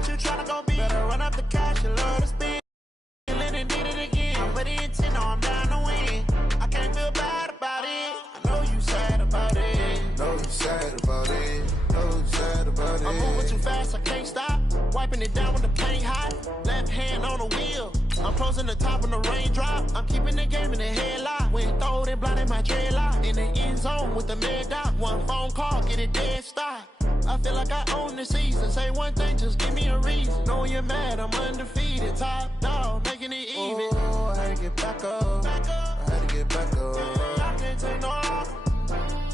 that you tryna go be. Better run up the cash, you love to spend. And did it again. I'm with intent, no, I'm down to win. I can't feel bad about it. I know you sad about it. Know you sad about it. Know you sad about it. I'm moving too fast, I can't stop. Wiping it down with the paint hot. Left hand on the wheel. I'm closing the top when the raindrop. I'm keeping the game in the headlock. When throwed and blinded my dreadlock. In the end zone with the mad dot. One phone call, get it dead stop. I feel like I own the season. Say one thing, just give me a reason. Knowing you're mad, I'm undefeated. Top dog, making it even. Oh, I had to get back up. I had to get back up. I can't take no off.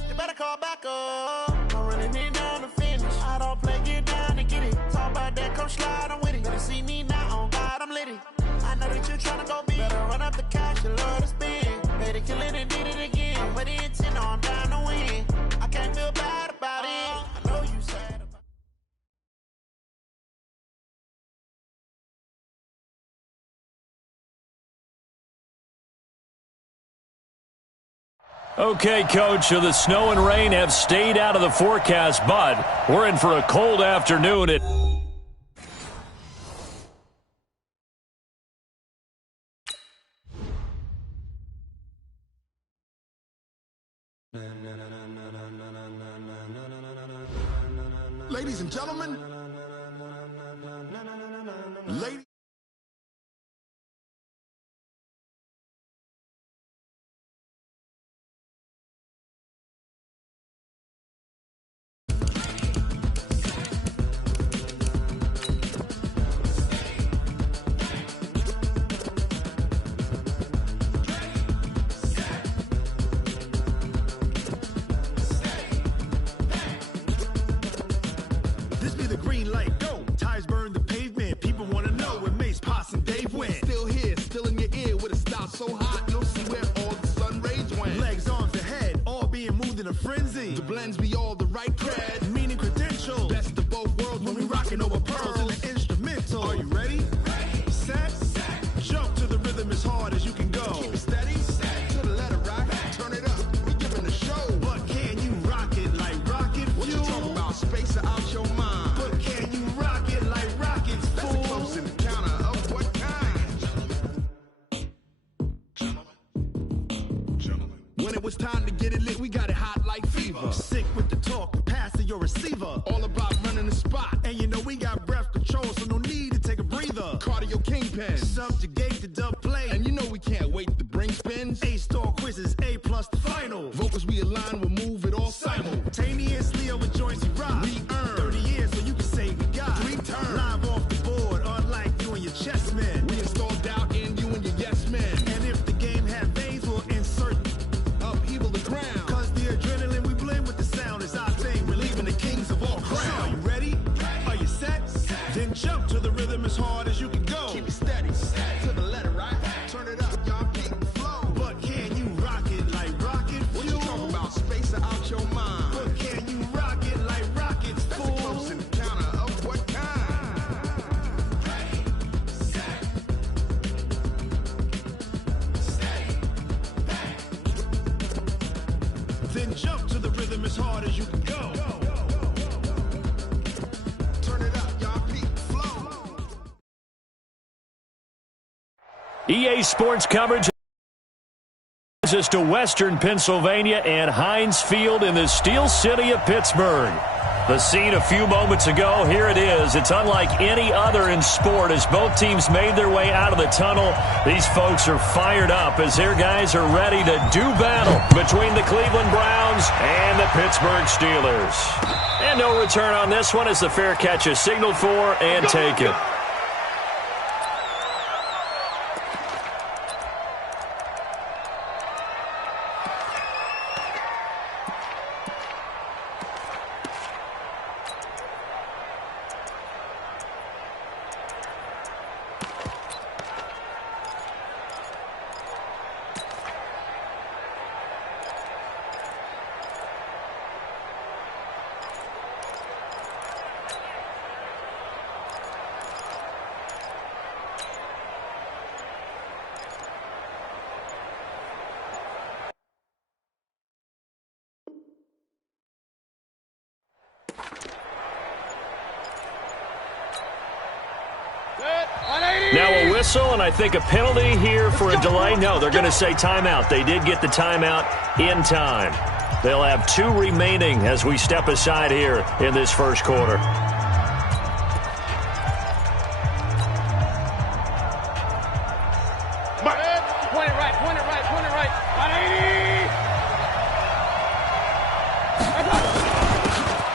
You better call back up. I'm running it down to finish. I don't play, get down to get it. Talk about that, come slide, I'm with it. Better see me now, on God, I'm litty. I know that you tryna go be. Better run up the cash, you love to spend. Better kill it and did it again. With the intent, no, I'm down to win. I can't feel bad about it. I know you sad about it. Okay, Coach, so the snow and rain have stayed out of the forecast, but we're in for a cold afternoon at... Ladies and gentlemen, ladies. This be the green light, go. Tires burn the pavement. People want to know where Mace, Potts, and Dave went. Still here, still in your ear with a style so hot, you'll see where all the sun rays went. Legs, arms, the head, all being moved in a frenzy. The blends be all the right cred, meaning credentials. Best of both worlds when we rocking over pearls in the instrumental. Are you ready? Ready. Set. Jump to the rhythm as hard as you can go. Keep it steady. To the letter right. Turn it up. We giving the show. But can you rock it like rocket fuel? What you talking about? Space out your mind. But can you rock it like rockets, fool? That's a close encounter of what kind? Gentlemen. When it was time to get it lit, we got it hot like fever. Sick with the talk, pass to your receiver. All about running the spot. And you know we got breath control, so no need to take a breather. Cardio kingpin, subjugate the dub play. And you know we can't wait to bring spins. A-star quizzes, A+ the final. Vocals we align, we'll move it all simultaneously over joints we rock. We earn 30 years, so you can say we got 3 turns. Live off the board, unlike you and your chess men. We install doubt in you and your yes men. And if the game had veins, we'll insert upheaval the ground. Cause the adrenaline we blend with the sound is our thing. Relieving the kings of all crowns. Are you ready? Are you set? Then jump to the rhythm as hard as you can go. Keep it steady. To the letter right. Turn it up, y'all keep the flow. But can you rock it like rocket fuel? What you talking about? Space out your mind. But can you rock it like rockets, fool? That's a close encounter of what kind? Ready, set, steady, back. Then jump to the rhythm as hard as you can go. Turn it up, y'all keep the flow. EA Sports coverage is to Western Pennsylvania and Heinz Field in the Steel City of Pittsburgh. The scene a few moments ago, here it is. It's unlike any other in sport as both teams made their way out of the tunnel. These folks are fired up as their guys are ready to do battle between the Cleveland Browns and the Pittsburgh Steelers. And no return on this one as the fair catch is signaled for and taken. whistle, and I think a penalty here for a delay. No, they're going to say timeout. They did get the timeout in time. They'll have 2 remaining as we step aside here in this first quarter. Point it right. 180.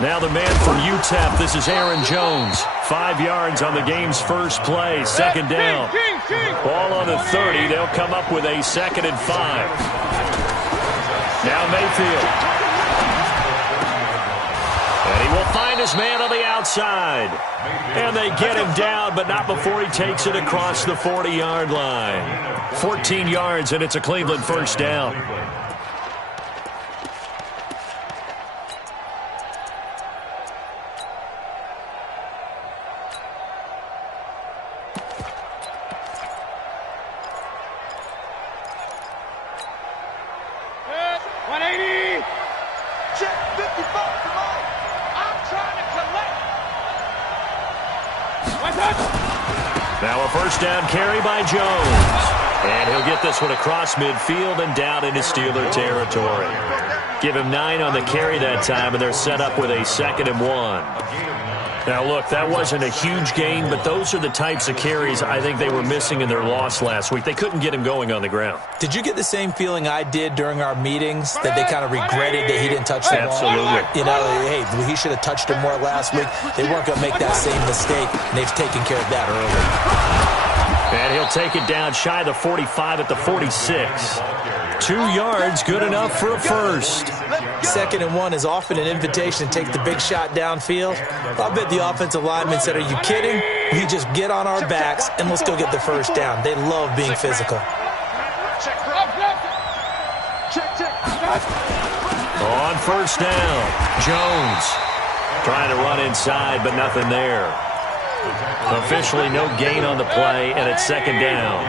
Now the man from UTEP, this is Aaron Jones. 5 yards on the game's first play, second down. Ball on the 30. They'll come up with a 2nd and 5. Now Mayfield. And he will find his man on the outside. And they get him down, but not before he takes it across the 40-yard line. 14 yards, and it's a Cleveland first down. Now a first down carry by Jones. And he'll get this one across midfield and down into Steeler territory. Give him 9 on the carry that time, and they're set up with a 2nd and 1. Now, look, that wasn't a huge gain, but those are the types of carries I think they were missing in their loss last week. They couldn't get him going on the ground. Did you get the same feeling I did during our meetings, that they kind of regretted that he didn't touch the ball? Absolutely. You know, hey, he should have touched him more last week. They weren't going to make that same mistake, and they've taken care of that early. And he'll take it down shy of the 45 at the 46. 2 yards, good enough for a first. 2nd and 1 is often an invitation to take the big shot downfield. I bet the offensive lineman said, are you kidding? We just get on our backs and let's go get the first down. They love being physical. On first down, Jones trying to run inside, but nothing there. Officially no gain on the play, and it's 2nd down.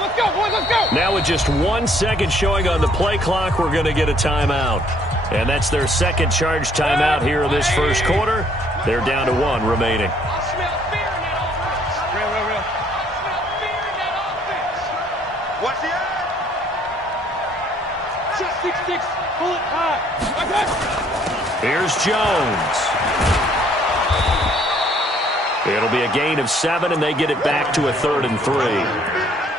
Let's go, boys, let's go. Now with just 1 second showing on the play clock, we're going to get a timeout. And that's their 2nd charge timeout here in this first quarter. They're down to 1 remaining. I smell fear in that offense. Real. I smell fear in that offense. What's the at? 6'6", bullet high. Here's Jones. It'll be a gain of 7, and they get it back to a 3rd and 3.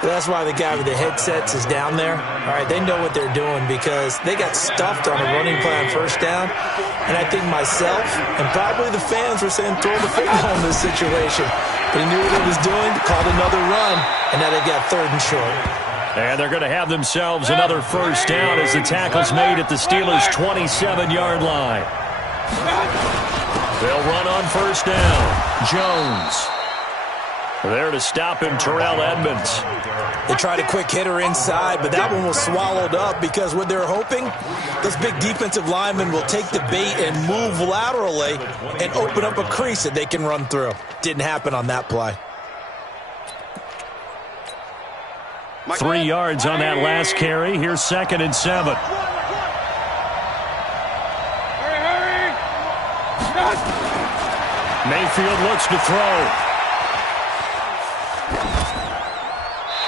That's why the guy with the headsets is down there. All right, they know what they're doing because they got stuffed on a running play on first down. And I think myself and probably the fans were saying throw the football in this situation. But he knew what he was doing, called another run, and now they got 3rd and short. And they're going to have themselves another first down as the tackle's made at the Steelers' 27-yard line. They'll run on first down. Jones. There to stop him, Terrell Edmonds. They tried a quick hitter inside, but that one was swallowed up because what they're hoping, those big defensive linemen will take the bait and move laterally and open up a crease that they can run through. Didn't happen on that play. 3 yards on that last carry. Here's 2nd and 7. Hurry. Mayfield looks to throw.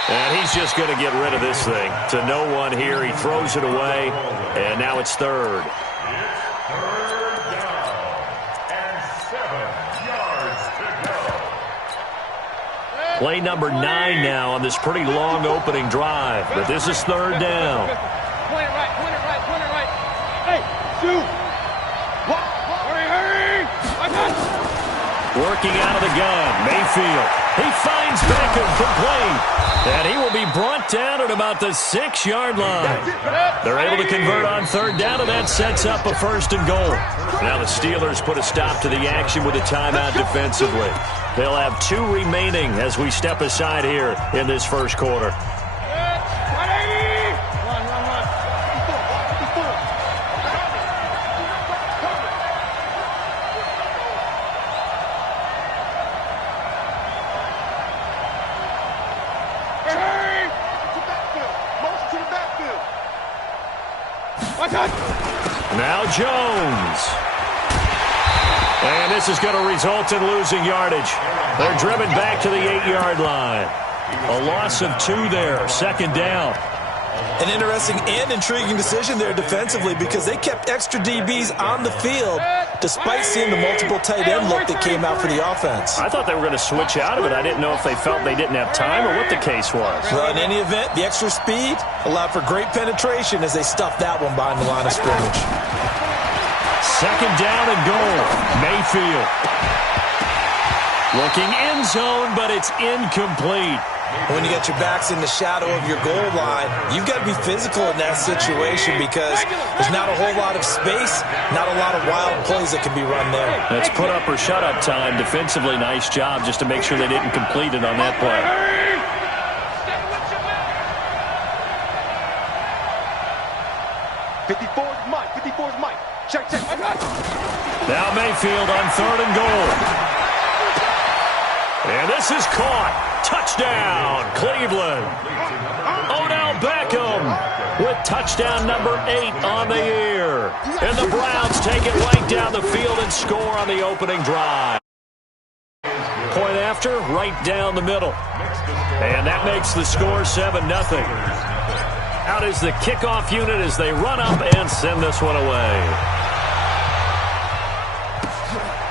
And he's just going to get rid of this thing. To no one here. He throws it away, and now it's 3rd. Play number 9 now on this pretty long opening drive. But this is 3rd down. Point it right. Hey, shoot. Hurry. Working out of the gun. Mayfield. He finds Beckham complete. And he will be brought down at about the 6-yard line. They're able to convert on 3rd down, and that sets up a 1st and goal. Now the Steelers put a stop to the action with a timeout defensively. They'll have 2 remaining as we step aside here in this first quarter. Run. Watch Now Jones. And this is going to result in losing yardage. They're driven back to the 8-yard line. A loss of 2 there, second down. An interesting and intriguing decision there defensively because they kept extra DBs on the field despite seeing the multiple tight end look that came out for the offense. I thought they were going to switch out of it. I didn't know if they felt they didn't have time or what the case was. Well, in any event, the extra speed allowed for great penetration as they stuffed that one behind the line of scrimmage. Second down and goal. Mayfield. Looking end zone, but it's incomplete. When you get your backs in the shadow of your goal line, you've got to be physical in that situation because there's not a whole lot of space, not a lot of wild plays that can be run there. That's put up or shut up time. Defensively, nice job just to make sure they didn't complete it on that play. 54's Mike. 54's Mike. Check. Now Mayfield on 3rd and goal. And this is caught. Touchdown, Cleveland. Odell Beckham with touchdown number 8 on the year. And the Browns take it right down the field and score on the opening drive. Point after, right down the middle. And that makes the score 7-0. Out is the kickoff unit as they run up and send this one away.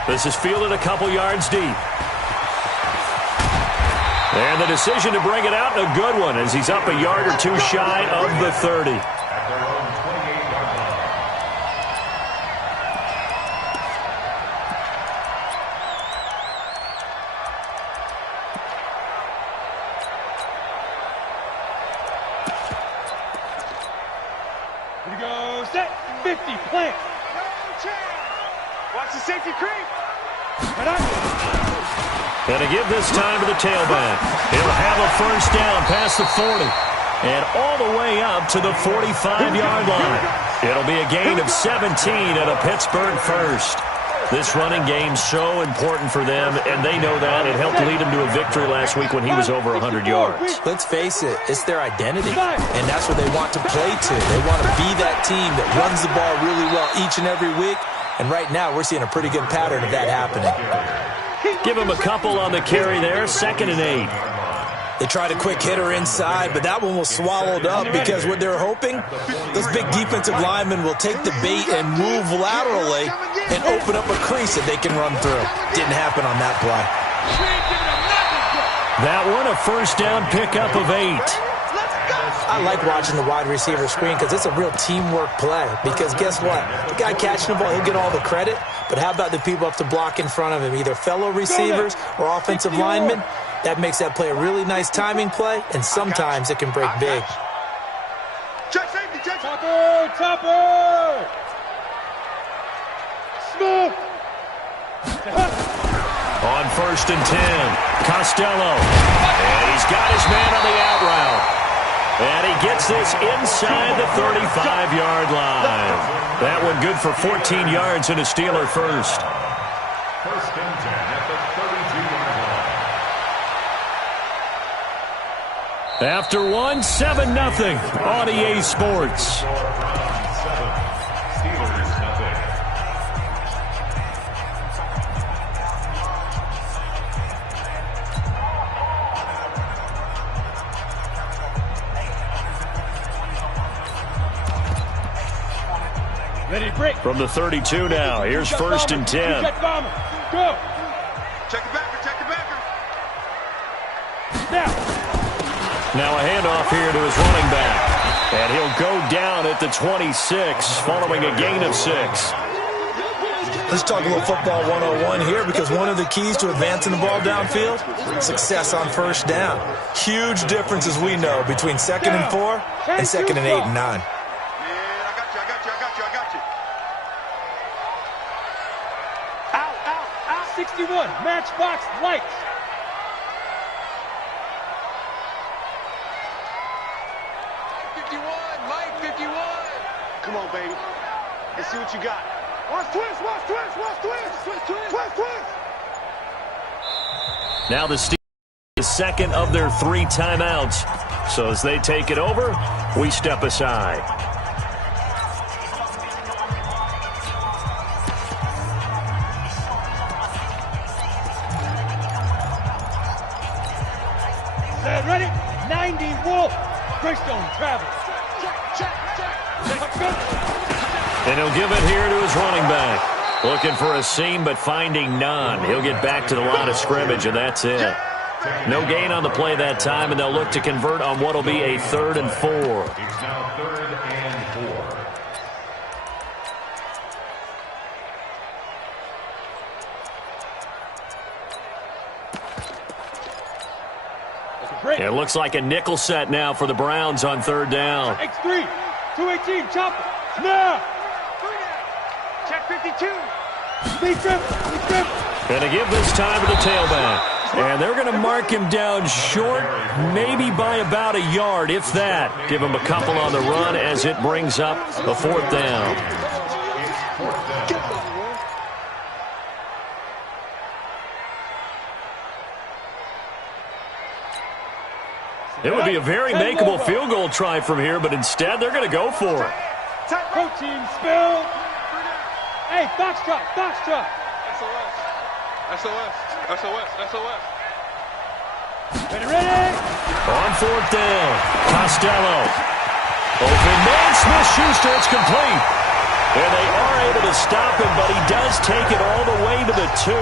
This is fielded a couple yards deep. And the decision to bring it out, a good one, as he's up a yard or 2 shy of the 30. Here we go. Set. 50. Plant. Watch the safety creep. And to give this time to the tailback. He'll have a first down past the 40. And all the way up to the 45-yard line. It'll be a gain of 17 at a Pittsburgh first. This running game's so important for them, and they know that. It helped lead them to a victory last week when he was over 100 yards. Let's face it, it's their identity, and that's what they want to play to. They want to be that team that runs the ball really well each and every week, and right now we're seeing a pretty good pattern of that happening. Give him a couple on the carry there, 2nd and 8. They tried a quick hitter inside, but that one was swallowed up because what they're hoping, those big defensive linemen will take the bait and move laterally and open up a crease that they can run through. Didn't happen on that play. That one, a first down pickup of 8. I like watching the wide receiver screen because it's a real teamwork play. Because guess what? The guy catching the ball, he'll get all the credit. But how about the people up to block in front of him, either fellow receivers or offensive linemen? That makes that play a really nice timing play, and sometimes it can break big. Check safety, check. Topper! Smooth! On 1st and 10, Costello. And he's got his man on the out route. And he gets this inside the 35-yard line. That one good for 14 yards and a Steeler first. 1st and 10 at the 32-yard line. After one, 7-0 on EA Sports. Steelers nothing. Ready to break. From the 32 now, here's 1st and 10. Go. Check the backer, Now a handoff here to his running back. And he'll go down at the 26 following a gain of 6. Let's talk a little football 101 here because one of the keys to advancing the ball downfield, success on first down. Huge difference, as we know, between 2nd and 4 and 2nd and 8 and 9. I got you. Out. 61, matchbox lights. Mike 51. Come on, baby. Let's see what you got. Watch twist. Now the Steelers, the second of their 3 timeouts. So as they take it over, we step aside. Team Wolf. Greystone travels. And he'll give it here to his running back. Looking for a seam, but finding none. He'll get back to the line of scrimmage, and that's it. No gain on the play that time, and they'll look to convert on what will be a 3rd and 4. It's now 3rd and 4. It looks like a nickel set now for the Browns on 3rd down. X3, 218, chop it. Now. Check 52. Speed trip. Going to give this time to the tailback. And they're going to mark him down short, maybe by about a yard, if that. Give him a couple on the run as it brings up a 4th down. It would be a very makeable field goal try from here, but instead they're going to go for it. Protein spill. Hey, Foxtrot. SOS. Ready? On 4th down, Costello. Open man, Smith-Schuster, it's complete. And they are able to stop him, but he does take it all the way to the 2.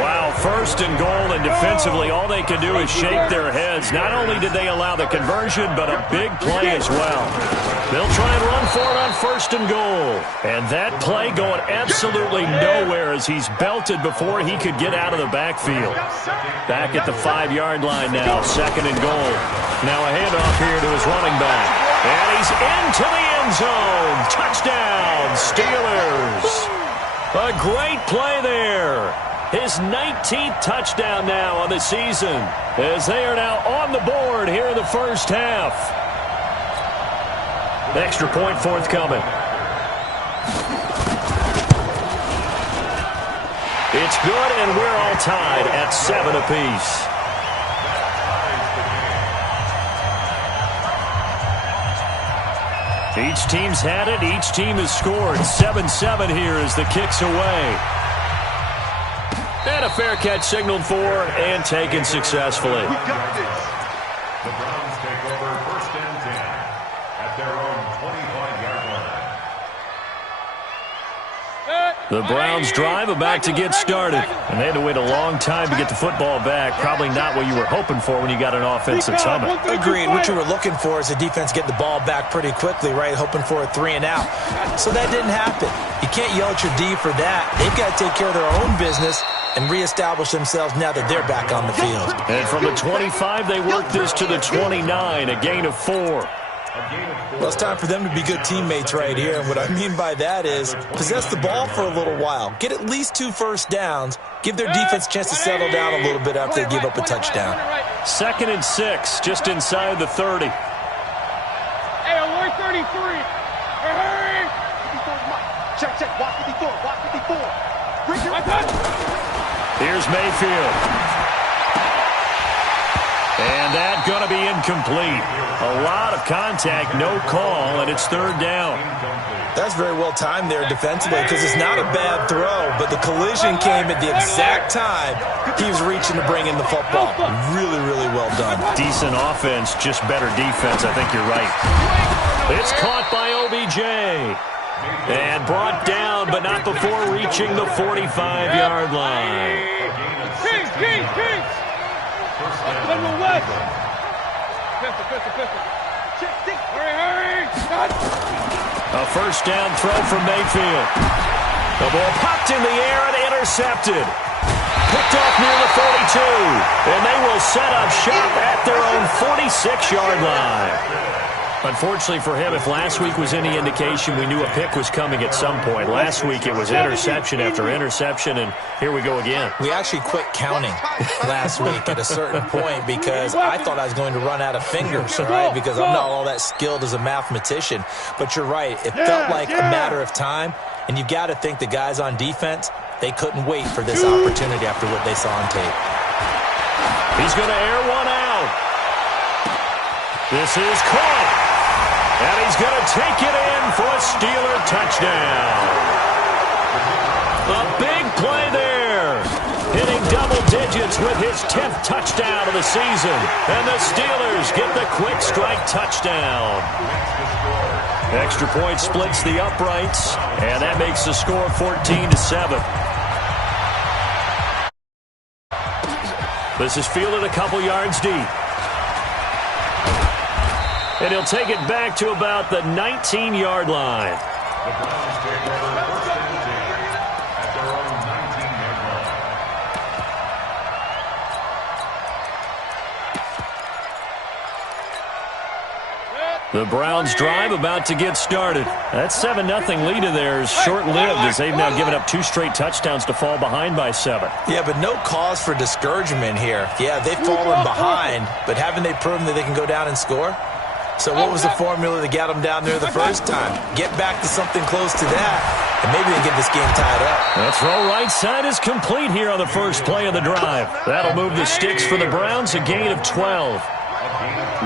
Wow, 1st and goal, and defensively all they can do is shake their heads. Not only did they allow the conversion, but a big play as well. They'll try and run for it on 1st and goal. And that play going absolutely nowhere as he's belted before he could get out of the backfield. Back at the 5-yard line now, 2nd and goal. Now a handoff here to his running back. And he's into the end zone. Touchdown, Steelers. A great play there. His 19th touchdown now on the season as they are now on the board here in the first half. Extra point forthcoming. It's good, and we're all tied at 7 apiece. Each team's had it. Each team has scored. 7-7 here as the kick's away. And a fair catch signaled for and taken successfully. We got this. The Browns take over 1st and 10 at their own 25-yard line. The Browns drive about to get started. And they had to wait a long time to get the football back. Probably not what you were hoping for when you got an offense that's humming. Agreed. What you were looking for is the defense get the ball back pretty quickly, right? Hoping for a 3 and out. So that didn't happen. You can't yell at your D for that. They've got to take care of their own business and reestablish themselves now that they're back on the field. And from the 25, they work this to the 29, a gain of 4. Well, it's time for them to be good teammates right here. And what I mean by that is possess the ball for a little while. Get at least 2 first downs. Give their defense a chance to settle down a little bit after they give up a touchdown. 2nd and 6, just inside the 30. Hey, alert 33. Hurry! Check. Watch 54. Here's Mayfield. And that's going to be incomplete. A lot of contact, no call, and it's 3rd down. That's very well timed there defensively because it's not a bad throw, but the collision came at the exact time he was reaching to bring in the football. Really, really well done. Decent offense, just better defense. I think you're right. It's caught by OBJ. And brought down, but not before reaching the 45-yard line. Kings! Hurry! A 1st down throw from Mayfield. The ball popped in the air and intercepted. Picked off near the 42. And they will set up shop at their own 46-yard line. Unfortunately for him, if last week was any indication, we knew a pick was coming at some point. Last week it was interception after interception, and here we go again. We actually quit counting last week at a certain point because I thought I was going to run out of fingers, right? Because I'm not all that skilled as a mathematician. But you're right. It felt like a matter of time, and you've got to think the guys on defense, they couldn't wait for this opportunity after what they saw on tape. He's going to air one out. This is caught. And he's going to take it in for a Steeler touchdown. A big play there. Hitting double digits with his 10th touchdown of the season. And the Steelers get the touchdown. Extra point splits the uprights, and that makes the score 14-7. This is fielded a couple yards deep. And he'll take it back to about the 19-yard line. The Browns take over first and 10 at their own 19-yard line. The Browns drive about to get started. That 7-0 lead of theirs short-lived as they've now given up 2 straight touchdowns to fall behind by 7. Yeah, but no cause for discouragement here. Yeah, they've fallen behind, but haven't they proven that they can go down and score? So what was the formula that got them down there the first time? Get back to something close to that, and maybe they get this game tied up. The throw right side is complete here on the first play of the drive. That'll move the sticks for the Browns, a gain of 12.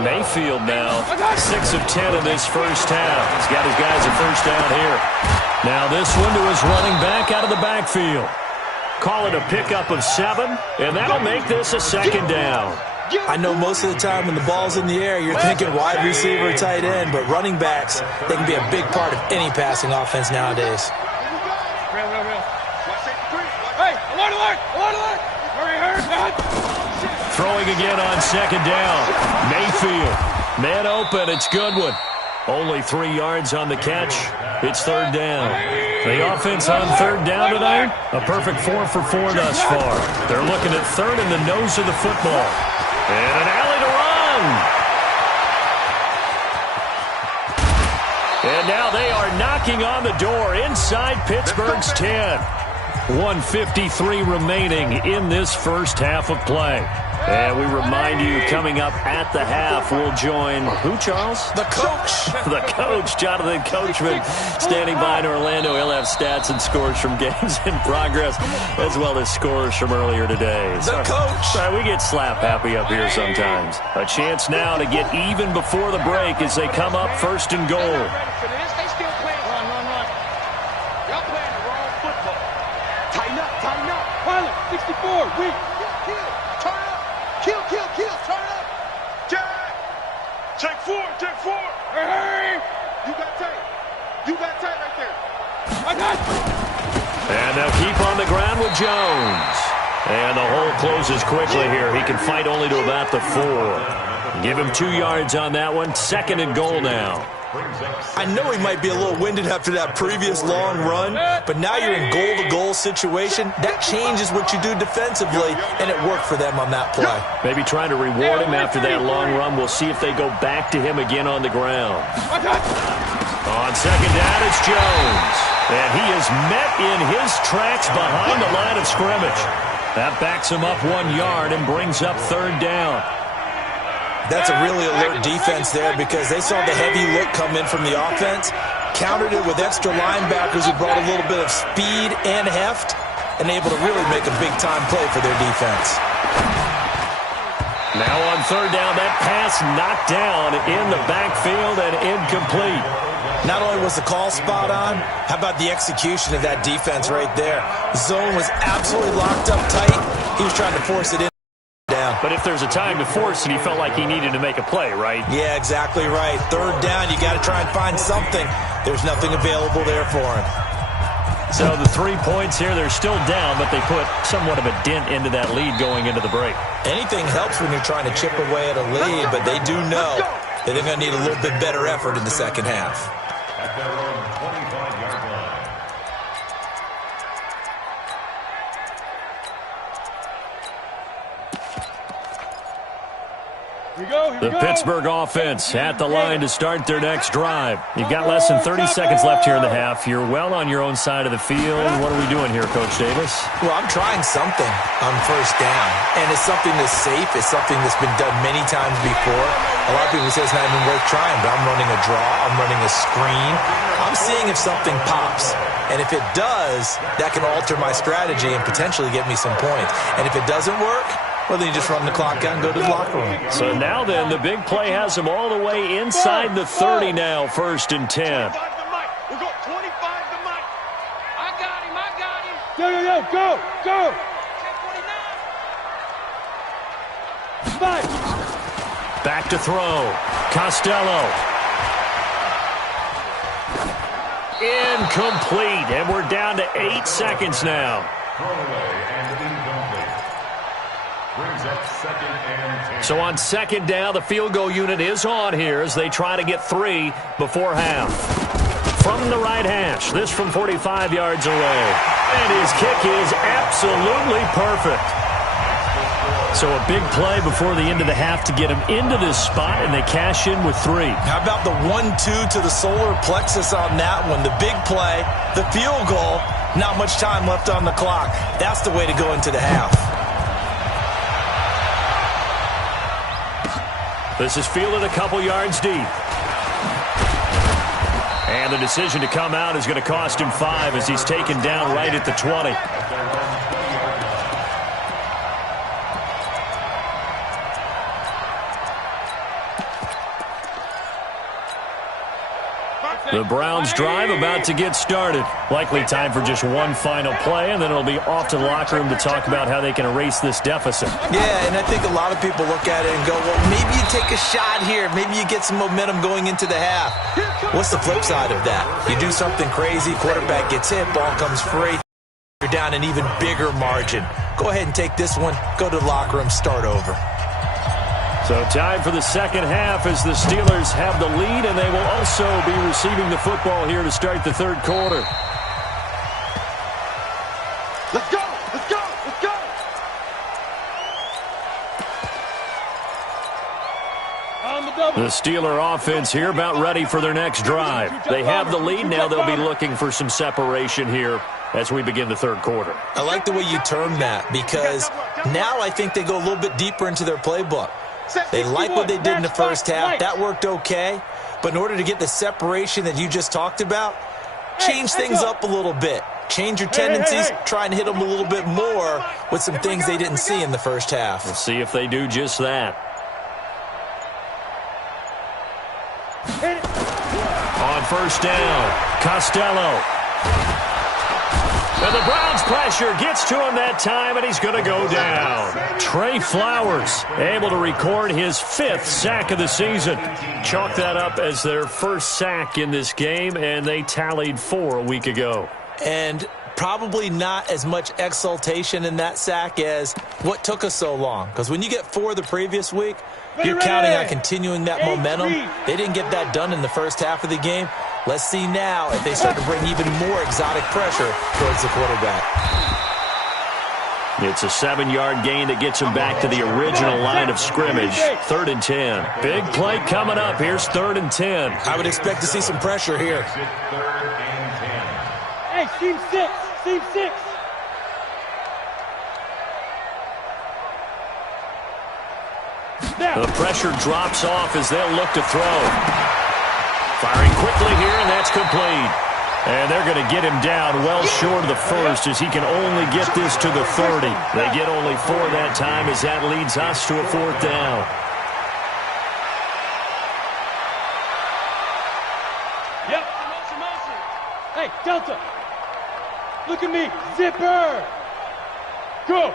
Mayfield now 6 of 10 in this first half. He's got his guys a first down here. Now this one to his running back out of the backfield. Call it a pickup of 7, and that'll make this a second down. I know most of the time when the ball's in the air, you're thinking wide receiver, tight end, but running backs, they can be a big part of any passing offense nowadays. Throwing again on second down. Mayfield. Man open. It's Goodwin. Only 3 yards on the catch. It's third down. The offense on third down tonight, a perfect 4 for 4 thus far. They're looking at third in the nose of the football. And an alley to run. And now they are knocking on the door inside Pittsburgh's 10. 1:53 remaining in this first half of play. And we remind you, coming up at the half, we'll join who, Charles? The coach. The coach, Jonathan Coachman, standing by in Orlando. He'll have stats and scores from games in progress, as well as scores from earlier today. The coach. We get slap happy up here sometimes. A chance now to get even before the break as they come up first and goal. Tighten up. 64, weak. Kill, turn up. Check 4. Hey. You got tight right there. And they'll keep on the ground with Jones. And the hole closes quickly here. He can fight only to about the 4. Give him 2 yards on that one. Second and goal now. I know he might be a little winded after that previous long run, but now you're in goal-to-goal situation. That changes what you do defensively, and it worked for them on that play. Maybe trying to reward him after that long run. We'll see if they go back to him again on the ground. On second down, it's Jones. And he is met in his tracks behind the line of scrimmage. That backs him up 1 yard and brings up third down. That's a really alert defense there because they saw the heavy look come in from the offense, countered it with extra linebackers who brought a little bit of speed and heft, and able to really make a big-time play for their defense. Now on third down, that pass knocked down in the backfield and incomplete. Not only was the call spot on, how about the execution of that defense right there? The zone was absolutely locked up tight. He was trying to force it in. Down. But if there's a time to force it, he felt like he needed to make a play, right? Yeah, exactly right. Third down, you got to try and find something. There's nothing available there for him. So the 3 points here, they're still down, but they put somewhat of a dent into that lead going into the break. Anything helps when you're trying to chip away at a lead, but they do know that they're going to need a little bit better effort in the second half. At their own 25-yard line. The Pittsburgh offense at the line to start their next drive. You've got less than 30 seconds left here in the half. You're well on your own side of the field. What are we doing here, Coach Davis? Well, I'm trying something on first down, and it's something that's safe. It's something that's been done many times before. A lot of people say it's not even worth trying, but I'm running a draw. I'm running a screen. I'm seeing if something pops. And if it does, that can alter my strategy and potentially get me some points. And if it doesn't work, well, then you just run the clock out and go to the locker room. So now then, the big play has him all the way inside the 30 now, first and 10. We'll go 25 to Mike. I got him. Go. 10-49. Back to throw. Costello. Incomplete, and we're down to 8 seconds now. Throwaway and incomplete. Brings up 2nd and 10. So on 2nd down, the field goal unit is on here as they try to get 3 before half. From the right hash, this from 45 yards away. And his kick is absolutely perfect. So a big play before the end of the half to get him into this spot, and they cash in with 3. How about the 1-2 to the solar plexus on that one? The big play, the field goal, not much time left on the clock. That's the way to go into the half. This is fielded a couple yards deep. And the decision to come out is going to cost him 5 as he's taken down right at the 20. The Browns drive about to get started. Likely time for just one final play, and then it'll be off to the locker room to talk about how they can erase this deficit. Yeah, and I think a lot of people look at it and go, well, maybe you take a shot here. Maybe you get some momentum going into the half. What's the flip side of that? You do something crazy, quarterback gets hit, ball comes free. You're down an even bigger margin. Go ahead and take this one, go to the locker room, start over. So time for the second half as the Steelers have the lead, and they will also be receiving the football here to start the third quarter. Let's go! Let's go! Let's go! The Steeler offense here about ready for their next drive. They have the lead. Now they'll be looking for some separation here as we begin the third quarter. I like the way you term that because now I think they go a little bit deeper into their playbook. They like what they did in the first half. That worked okay. But in order to get the separation that you just talked about, change things up a little bit. Change your tendencies. Try and hit them a little bit more with some things they didn't see in the first half. We'll see if they do just that. On first down, Costello. And the Browns pressure gets to him that time, and he's going to go down. Trey Flowers able to record his 5th sack of the season. Chalk that up as their first sack in this game, and they tallied 4 a week ago. And probably not as much exultation in that sack as what took us so long. Because when you get 4 the previous week, you're counting on continuing that momentum. They didn't get that done in the first half of the game. Let's see now if they start to bring even more exotic pressure towards the quarterback. It's a 7-yard gain that gets him back to the original line of scrimmage. 3rd and 10. Big play coming up. Here's 3rd and 10. I would expect to see some pressure here. 3rd and 10. Hey, team 6. Team 6. The pressure drops off as they'll look to throw. Firing quickly here, and that's complete. And they're going to get him down well short of the first as he can only get this to the 30. They get only 4 that time as that leads us to a 4th down. Yep. Motion. Hey, Delta. Look at me. Zipper. Go.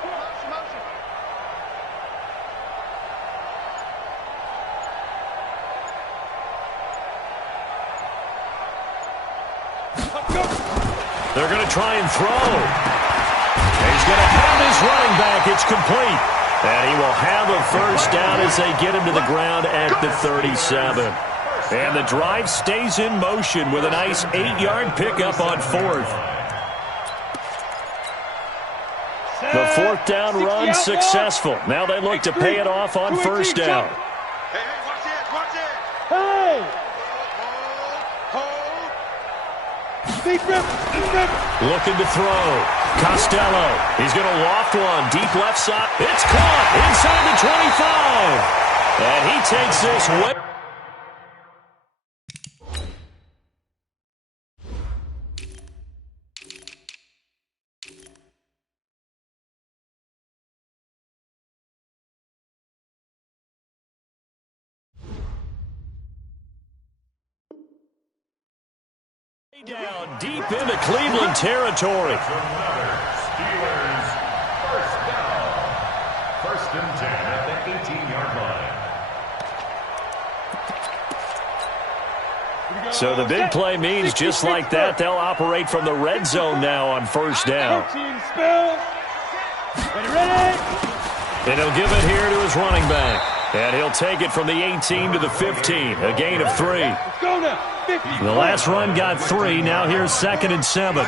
They're going to try and throw. He's going to have his running back. It's complete. And he will have a first down as they get him to the ground at the 37. And the drive stays in motion with a nice 8-yard pickup on 4th. The 4th down run successful. Now they look to pay it off on first down. Hey, watch it. Watch it. Hey. Looking to throw. Costello. He's going to loft one. Deep left side. It's caught inside the 25. And he takes this way. Down deep into Cleveland territory. Another Steelers first down. 1st and 10 at the 18-yard line. So the big play means just like that, they'll operate from the red zone now on first down. And he'll give it here to his running back. And he'll take it from the 18 to the 15, a gain of 3. The last run got 3. Now here's 2nd and 7.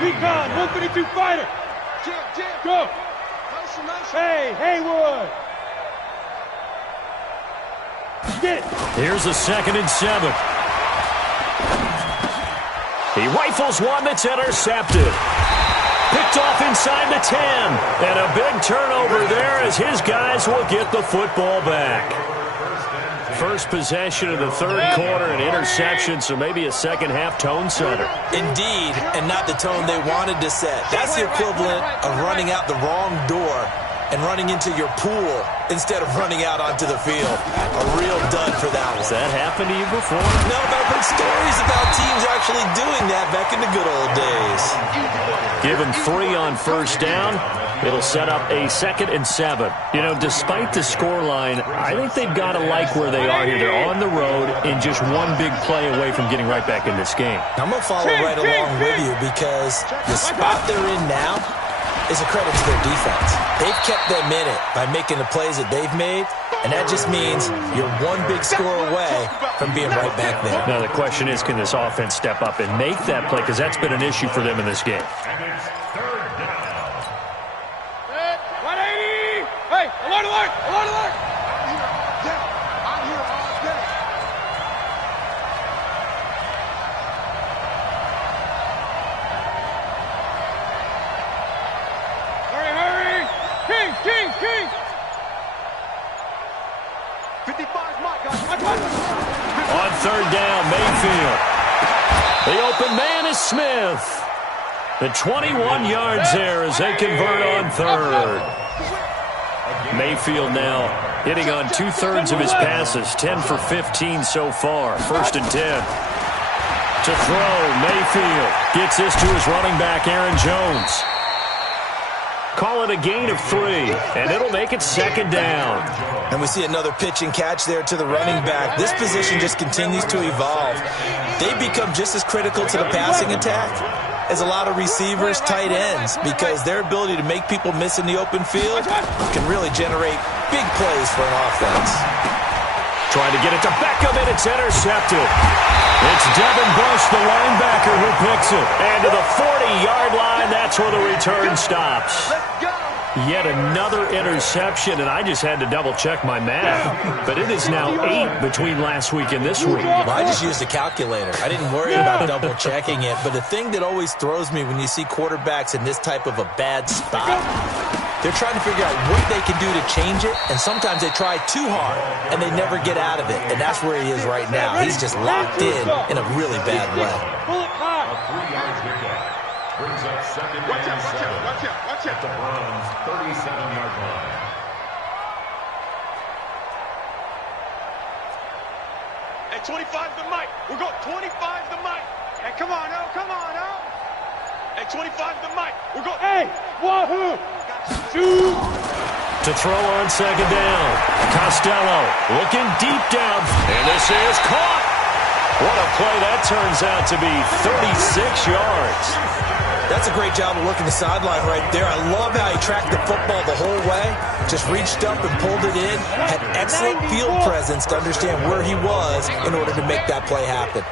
Recon, 152 fighter. Go. Hey, Haywood. Get it. Here's a 2nd and 7. He rifles one that's intercepted. Picked off inside the 10. And a big turnover there as his guys will get the football back. First possession of the third quarter, an interception, so maybe a second-half tone setter. Indeed, and not the tone they wanted to set. That's the equivalent of running out the wrong door and running into your pool instead of running out onto the field. A real dud for that one. Has that happened to you before? No, but I've heard stories about teams actually doing that back in the good old days. Give him 3 on first down. It'll set up a 2nd and 7. You know, despite the scoreline, I think they've got to like where they are here. They're on the road and just one big play away from getting right back in this game. I'm going to follow right along with you because the spot they're in now is a credit to their defense. They've kept them in it by making the plays that they've made, and that just means you're one big score away from being right back there. Now, the question is, can this offense step up and make that play? Because that's been an issue for them in this game. And it's 3rd down. 180! Hey, alert, alert, alert, alert! I'm here all day. Hurry, hurry! King, King, King! 55's my guy. On third down, Mayfield. The open man is Smith. The 21 yards there as they convert on third. Mayfield now hitting on 2/3 of his passes, 10 for 15 so far. 1st and 10. To throw, Mayfield gets this to his running back, Aaron Jones. Call it a gain of 3, and it'll make it 2nd down. And we see another pitch and catch there to the running back. This position just continues to evolve. They become just as critical to the passing attack as a lot of receivers, tight ends, because their ability to make people miss in the open field can really generate big plays for an offense. Trying to get it to Beckham, and it's intercepted. It's Devin Bush, the linebacker, who picks it. And to the 40-yard line, that's where the return stops. Yet another interception, and I just had to double-check my math. But it is now 8 between last week and this week. Well, I just used a calculator. I didn't worry about double-checking it. But the thing that always throws me when you see quarterbacks in this type of a bad spot, they're trying to figure out what they can do to change it, and sometimes they try too hard, and they never get out of it. And that's where he is right now. He's just locked in a really bad way. A 3-yard pickup brings up 2nd and 7 at the Browns' 37-yard line. Hey, 25 the mic. We're going 25 the mic. Hey, come on, now. Come on, now. Hey, 25 the mic. We're going. Hey, wahoo. Shoot. To throw on 2nd down. Costello looking deep down. And this is caught. What a play that turns out to be. 36 yards. That's a great job of working the sideline right there. I love how he tracked the football the whole way. Just reached up and pulled it in. Had excellent field presence to understand where he was in order to make that play happen.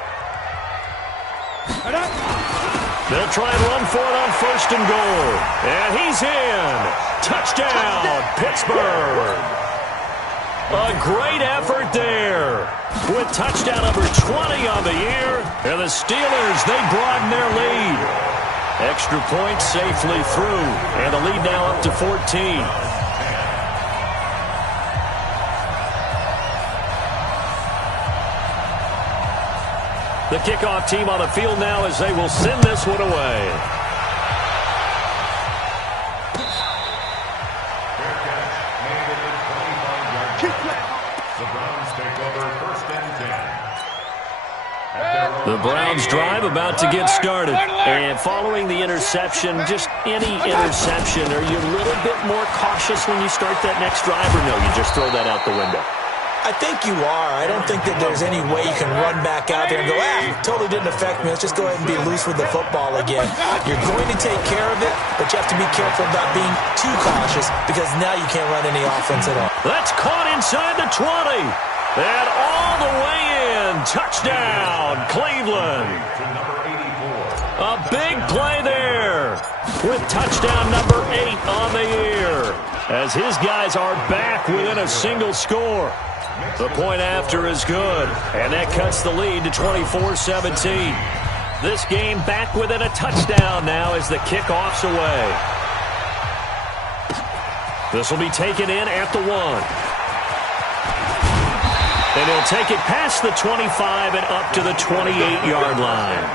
They'll try and run for it on 1st and goal. And he's in. Touchdown, Pittsburgh. A great effort there. With touchdown number 20 on the year. And the Steelers, they broaden their lead. Extra point safely through. And the lead now up to 14. The kickoff team on the field now as they will send this one away. The Browns drive about to get started. And following the interception, just any interception, are you a little bit more cautious when you start that next drive, or no, you just throw that out the window? I think you are. I don't think that there's any way you can run back out there and go, totally didn't affect me. Let's just go ahead and be loose with the football again. You're going to take care of it, but you have to be careful about being too cautious because now you can't run any offense at all. That's caught inside the 20. And all the way in. Touchdown, Cleveland. A big play there with touchdown number 8 on the year as his guys are back within a single score. The point after is good, and that cuts the lead to 24-17. This game back within a touchdown now as the kickoff's away. This will be taken in at the 1. And he'll take it past the 25 and up to the 28-yard line.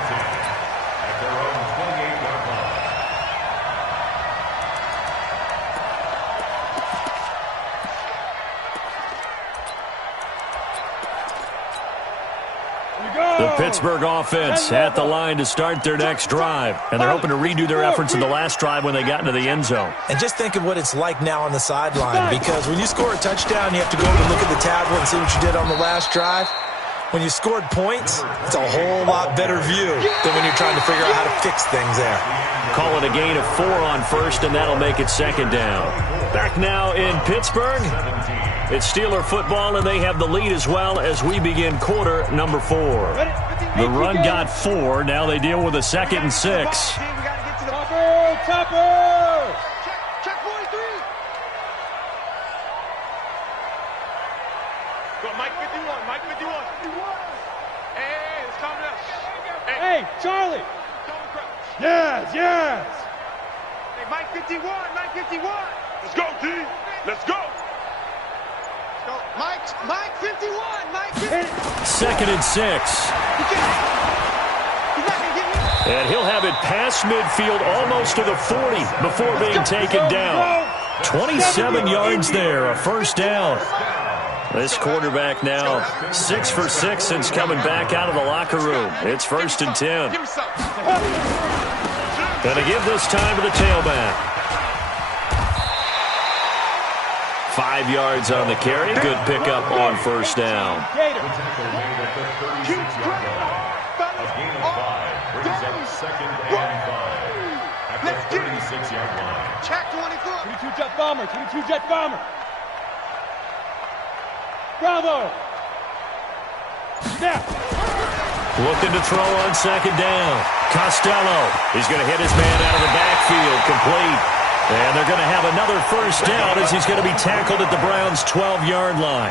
The Pittsburgh offense at the line to start their next drive. And they're hoping to redo their efforts in the last drive when they got into the end zone. And just think of what it's like now on the sideline, because when you score a touchdown, you have to go over and look at the tablet and see what you did on the last drive. When you scored points, it's a whole lot better view than when you're trying to figure out how to fix things there. Call it a gain of 4 on first, and that'll make it second down. Back now in Pittsburgh. It's Steeler football, and they have the lead as well as we begin quarter number 4. The run got 4. Now they deal with a 2nd and 6. Topper! Check 43! Go, Mike 51, Mike 51. Hey, it's coming up. Hey, Charlie! Yes! Hey, Mike 51, Mike 51! Let's go, D! Let's go! Mike 51, Mike 51. 2nd and 6. And he'll have it past midfield almost to the 40 before being taken down. 27 yards there, a first down. This quarterback now 6 for 6 since coming back out of the locker room. It's 1st and 10. Gonna give this time to the tailback. 5 yards on the carry. Good pickup on first down. Let's get it. 36-yard line. Check 24. 22 jet bomber. 22 jet bomber. Bravo. Snap. Looking to throw on 2nd down. Costello. He's going to hit his man out of the backfield. Complete. And they're going to have another first down as he's going to be tackled at the Browns' 12-yard line.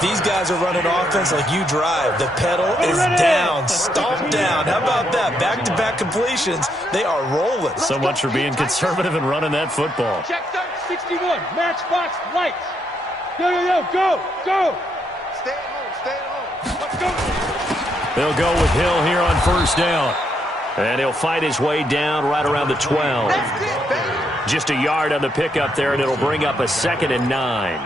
These guys are running offense like you drive. The pedal is down, stomp down. How about that? Back-to-back completions. They are rolling. So much for being conservative and running that football. Check 61. Matchbox lights. Yo, go. Stay at home. Let's go. They'll go with Hill here on first down. And he'll fight his way down right around the 12. Just a yard on the pickup there, and it'll bring up a 2nd and 9.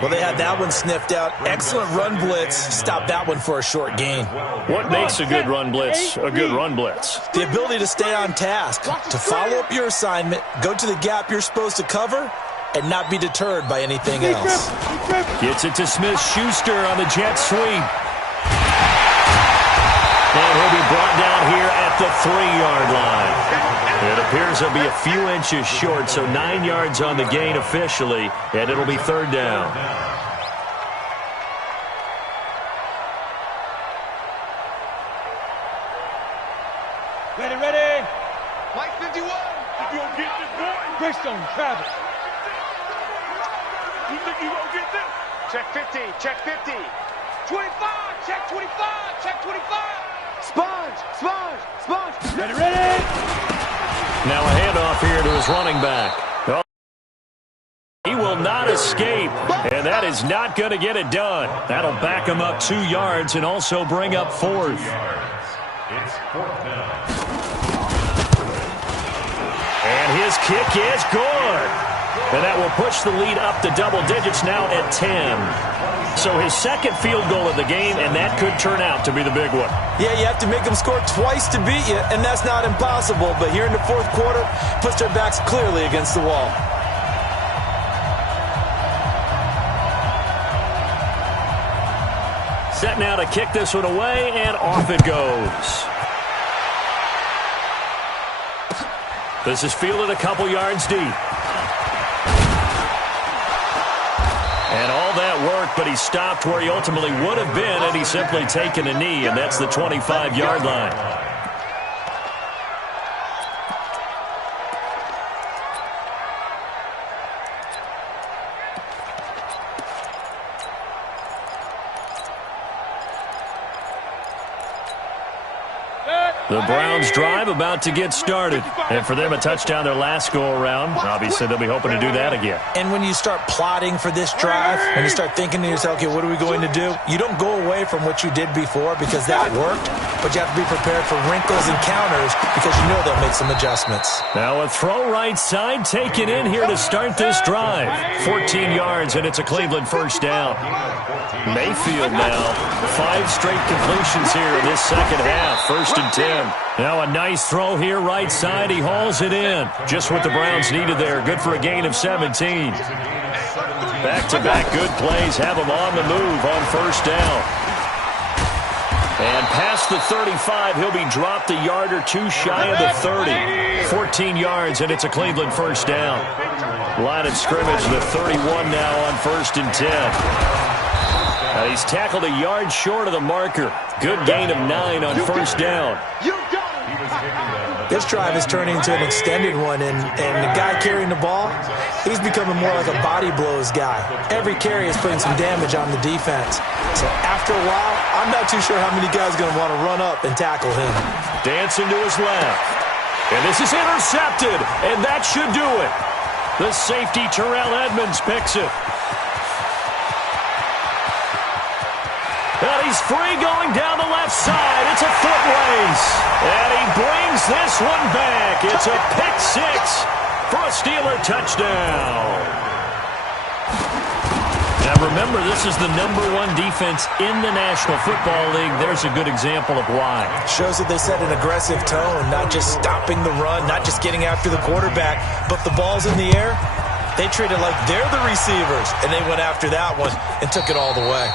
Well, they had that one sniffed out. Excellent run blitz. Stop that one for a short gain. What makes a good run blitz a good run blitz? The ability to stay on task, to follow up your assignment, go to the gap you're supposed to cover, and not be deterred by anything else. Gets it to Smith-Schuster on the jet sweep. And he'll be brought down here at the 3-yard line. It appears he'll be a few inches short, so 9 yards on the gain officially, and it'll be 3rd down. Ready. Mike 51. You gonna get this boy? Greystone Travis. You think you gonna get this? Check 50. 25. Check 25. Check 25. Sponge. Ready. Now a handoff here to his running back. Oh, he will not escape, and that is not going to get it done. That'll back him up 2 yards and also bring up 4th. It's 4th down. And his kick is good. And that will push the lead up to double digits now at 10. So his second field goal of the game, and that could turn out to be the big one. Yeah, you have to make them score twice to beat you, and that's not impossible. But here in the fourth quarter, puts their backs clearly against the wall. Set now to kick this one away, and off it goes. This is fielded a couple yards deep. And all that work, but he stopped where he ultimately would have been had he simply taken a knee, and that's the 25-yard line. The Browns drive about to get started. And for them, a touchdown their last go-around. Obviously, they'll be hoping to do that again. And when you start plotting for this drive, and you start thinking to yourself, okay, what are we going to do? You don't go away from what you did before because that worked, but you have to be prepared for wrinkles and counters because you know they'll make some adjustments. Now a throw right side taken in here to start this drive. 14 yards, and it's a Cleveland first down. Mayfield now. 5 straight completions here in this second half. 1st and 10. Now a nice throw here right side. He hauls it in. Just what the Browns needed there. Good for a gain of 17. Back-to-back good plays have him on the move on first down. And past the 35, he'll be dropped a yard or two shy of the 30. 14 yards, and it's a Cleveland first down. Line of scrimmage, the 31 now on 1st and 10. He's tackled a yard short of the marker. Good gain of 9 on first down. This drive is turning into an extended one, and the guy carrying the ball, he's becoming more like a body blows guy. Every carry is putting some damage on the defense. So after a while, I'm not too sure how many guys are going to want to run up and tackle him. Dancing to his left. And this is intercepted, and that should do it. The safety, Terrell Edmonds, picks it. And he's free going down the left side. It's a foot race. And he brings this one back. It's a pick 6 for a Steeler touchdown. Now remember, this is the #1 defense in the National Football League. There's a good example of why. Shows that they set an aggressive tone, not just stopping the run, not just getting after the quarterback, but the ball's in the air. They treat it like they're the receivers, and they went after that one and took it all the way.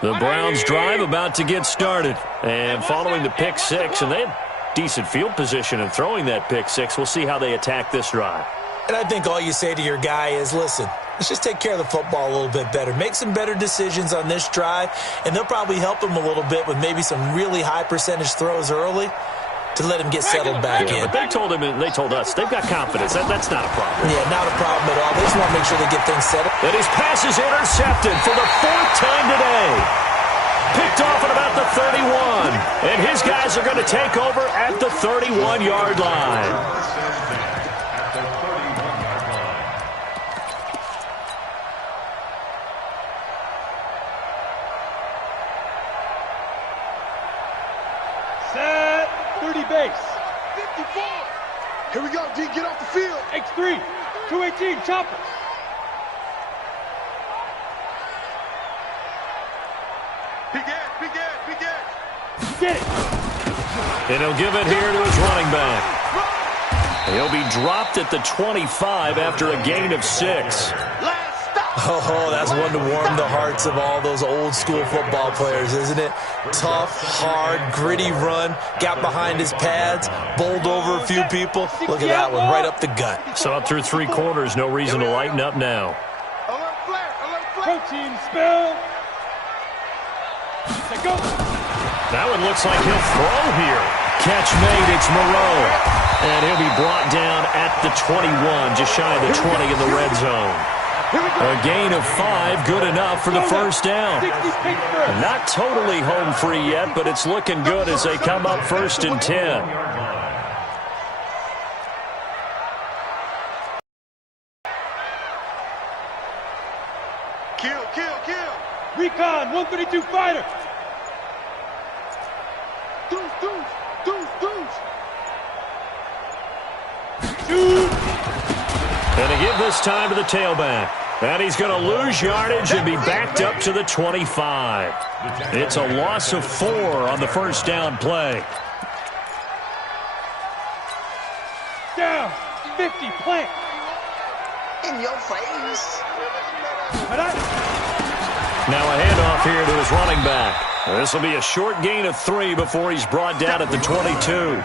The Browns drive about to get started. And following the pick 6, and they had decent field position in throwing that pick 6. We'll see how they attack this drive. And I think all you say to your guy is, listen, let's just take care of the football a little bit better. Make some better decisions on this drive, and they'll probably help him a little bit with maybe some really high percentage throws early to let him get settled back in. But they told him, and they told us, they've got confidence. That's not a problem. Yeah, not a problem at all. They just want to make sure they get things settled. And his pass is intercepted for the 4th time today. Picked off at about the 31. And his guys are going to take over at the 31-yard line. Set 30 base. 54. Here we go, D. Get off the field. X3. 218. Chopper. Big Ed. Get it. And he'll give it here to his running back. He'll be dropped at the 25 after a gain of 6. Oh, that's one to warm the hearts of all those old school football players, isn't it? Tough, hard, gritty run, got behind his pads, bowled over a few people. Look at that one, right up the gut. So up through 3 quarters, no reason to lighten up now. Alert flare. Protein spill. Let's go. That one looks like he'll throw here. Catch made, it's Moreau. And he'll be brought down at the 21, just shy of the 20 in the red zone. A gain of 5, good enough for the first down. Not totally home free yet, but it's looking good as they come up 1st and 10. Kill. Recon, 132 fighter. And to give this time to the tailback. And he's going to lose yardage and be backed up to the 25. It's a loss of 4 on the first down play. Down, 50, plant. In your face. Now a handoff here to his running back. This will be a short gain of 3 before he's brought down at the 22.